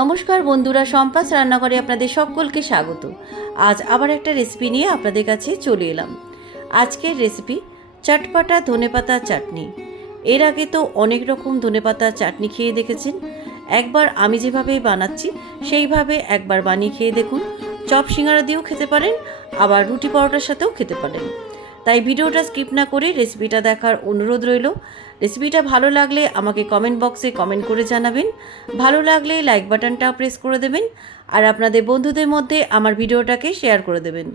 নমস্কার বন্ধুরা, সম্পাস রান্নাঘরে আপনাদের সকলকে স্বাগত। আজ আবার একটা রেসিপি নিয়ে আপনাদের কাছে চলে এলাম। আজকের রেসিপি চটপাটা ধনেপাতা চাটনি। এর আগে তো অনেক রকম ধনেপাতা চাটনি খেয়ে দেখেছেন। একবার আমি যেভাবে বানাচ্ছি, সেইভাবে একবার বানিয়ে খেয়ে দেখুন। চপ সিঙ্গারা দিয়েও খেতে পারেন, আবার রুটি পরোটার সাথেও খেতে পারেন। তাই ভিডিওটা স্কিপ না করে রেসিপিটা দেখার অনুরোধ রইল। রেসিপিটা ভালো লাগলে আমাকে কমেন্ট বক্সে কমেন্ট করে জানাবেন। ভালো লাগলে লাইক বাটনটা প্রেস করে দেবেন। আর আপনাদের বন্ধুদের মধ্যে আমার ভিডিওটাকে শেয়ার করে দেবেন।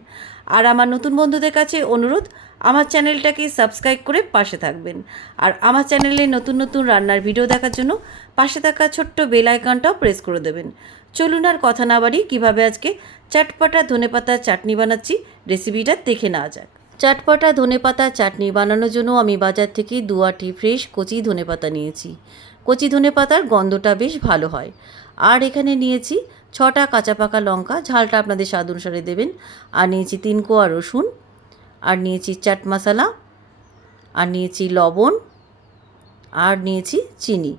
আর আমার নতুন বন্ধুদের কাছে অনুরোধ, আমার চ্যানেলটাকে সাবস্ক্রাইব করে পাশে থাকবেন। আর আমার চ্যানেলে নতুন নতুন রান্নার ভিডিও দেখার জন্য পাশে থাকা ছোট্ট বেল আইকনটাও প্রেস করে দেবেন। চলুন আর কথা না বাড়ি কীভাবে আজকে চটপাটা ধনেপাতা চাটনি বানাচ্ছি রেসিপিটা দেখে নেওয়া যাক। চটপটা ধনেপাতা চাটনি বানানোর জন্য আমি বাজার থেকে দু আটি ফ্রেশ কচি ধনেপাতা নিয়েছি। কচি ধনেপাতার গন্ধটা বেশ ভালো হয়। আর এখানে নিয়েছি ছটা কাঁচা পাকা লঙ্কা, ঝালটা আপনাদের স্বাদ অনুসারে দেবেন। আর নিয়েছি তিন কোয়া রসুন, আর নিয়েছি চাট মশলা, আর নিয়েছি লবণ, আর নিয়েছি চিনি।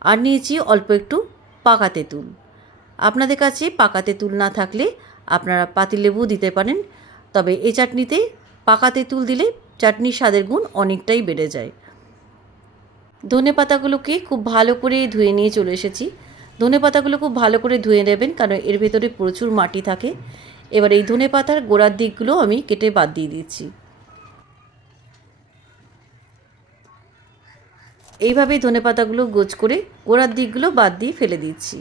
আর নিয়েছি অল্প একটু পাকা তেঁতুল। আপনাদের কাছে পাকা তেঁতুল না থাকলে আপনারা পাতিলেবু দিতে পারেন। তবে এই চাটনিতে পাকা তেঁতুল দিলে চাটনির স্বাদের গুণ অনেকটাই বেড়ে যায়। ধনে পাতাগুলোকে খুব ভালো করে ধুয়ে নিয়ে চলে এসেছি। ধনে পাতাগুলো খুব ভালো করে ধুয়ে নেবেন কারণ এর ভেতরে প্রচুর মাটি থাকে। এবার এই ধনে পাতার গোড়ার দিকগুলো আমি কেটে বাদ দিয়ে দিচ্ছি। এইভাবেই ধনে পাতাগুলো গোছ করে গোড়ার দিকগুলো বাদ দিয়ে ফেলে দিচ্ছি।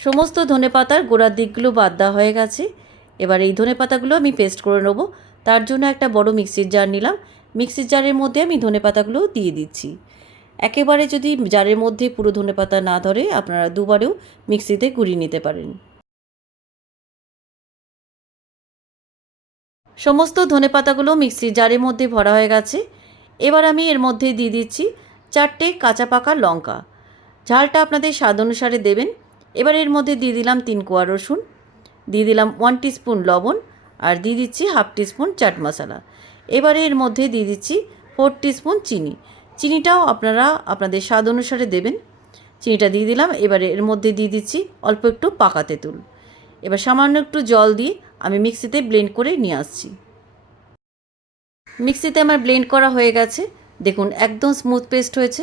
সমস্ত ধনে পাতার গোড়ার দিকগুলো বাদ দেওয়া হয়ে গেছে। এবার এই ধনে পাতাগুলো আমি পেস্ট করে নেব। তার জন্য একটা বড় মিক্সির জার নিলাম। মিক্সির জারের মধ্যে আমি ধনে পাতাগুলো দিয়ে দিচ্ছি। একেবারে যদি জারের মধ্যে পুরো ধনে পাতা না ধরে, আপনারা দুবারেও মিক্সিতে গুঁড়িয়ে নিতে পারেন। সমস্ত ধনে পাতাগুলো মিক্সির জারের মধ্যে ভরা হয়ে গেছে। এবার আমি এর মধ্যে দিয়ে দিচ্ছি চারটে কাঁচা পাকা লঙ্কা। ঝালটা আপনাদের স্বাদ অনুসারে দেবেন। এবার এর মধ্যে দিয়ে দিলাম তিন কোয়া রসুন, দিয়ে দিলাম ওয়ান টিস্পুন লবণ আর দিয়ে দিচ্ছি হাফ টিস্পুন চাট মশলা। এবারে এর মধ্যে দিয়ে দিচ্ছি ফোর টিস্পুন চিনি। চিনিটাও আপনারা আপনাদের স্বাদ অনুসারে দেবেন। চিনিটা দিয়ে দিলাম, এবারে এর মধ্যে দিয়ে দিচ্ছি অল্প একটু পাকা তেঁতুল। এবার সামান্য একটু জল দিয়ে আমি মিক্সিতে ব্লেন্ড করে নিয়ে আসছি। মিক্সিতে আমার ব্লেন্ড করা হয়ে গেছে। দেখুন, একদম স্মুথ পেস্ট হয়েছে।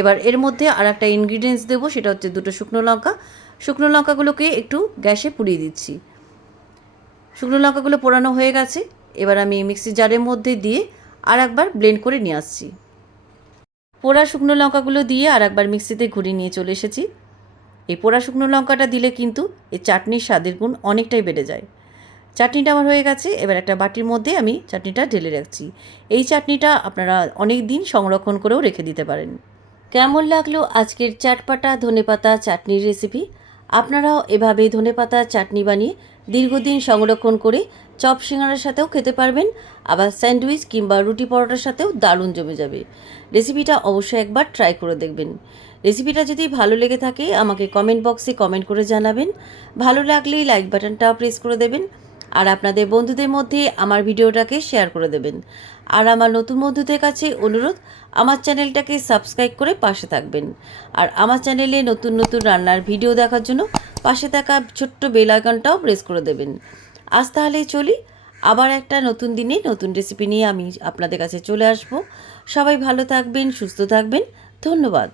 এবার এর মধ্যে আর একটা ইনগ্রিডিয়েন্টস দেবো, সেটা হচ্ছে দুটো শুকনো লঙ্কা শুকনো লঙ্কাগুলোকে একটু গ্যাসে পুড়িয়ে দিচ্ছি। শুকনো লঙ্কাগুলো পোড়ানো হয়ে গেছে। এবার আমি মিক্সি জারের মধ্যে দিয়ে আর একবার ব্লেন্ড করে নিয়ে আসছি। পোড়া শুকনো লঙ্কাগুলো দিয়ে আর একবার মিক্সিতে ঘুরিয়ে নিয়ে চলে এসেছি। এই পোড়া শুকনো লঙ্কাটা দিলে কিন্তু এই চাটনির স্বাদের গুণ অনেকটাই বেড়ে যায়। চাটনিটা আমার হয়ে গেছে। এবার একটা বাটির মধ্যে আমি চাটনিটা ঢেলে রাখছি। এই চাটনিটা আপনারা অনেক দিন সংরক্ষণ করেও রেখে দিতে পারেন। কেমন লাগল আজকের চাটপাটা ধনেপাতা চাটনির রেসিপি আপনারাও এভাবে ধনেপাতা চাটনি বানিয়ে দীর্ঘদিন সংরক্ষণ করে চপ সিঙ্গারার সাথেও খেতে পারবেন, আবার স্যান্ডউইচ কিংবা রুটি পরোটার সাথেও দারুণ জমে যাবে। রেসিপিটা অবশ্যই একবার ট্রাই করে দেখবেন। রেসিপিটা যদি ভালো লেগে থাকে, আমাকে কমেন্ট বক্সে কমেন্ট করে জানাবেন। ভালো লাগলেই লাইক বাটনটা প্রেস করে দেবেন। আর আপনাদের বন্ধুদের মধ্যে আমার ভিডিওটাকে শেয়ার করে দেবেন। আর আমার নতুন বন্ধুদের কাছে অনুরোধ, আমার চ্যানেলটাকে সাবস্ক্রাইব করে পাশে থাকবেন। আর আমার চ্যানেলে নতুন নতুন রান্নার ভিডিও দেখার জন্য পাশে থাকা ছোট্ট বেল আইকনটাও প্রেস করে দেবেন। আজ তাহলে চলি, আবার একটা নতুন দিনে নতুন রেসিপি নিয়ে আমি আপনাদের কাছে চলে আসব। সবাই ভালো থাকবেন, সুস্থ থাকবেন, ধন্যবাদ।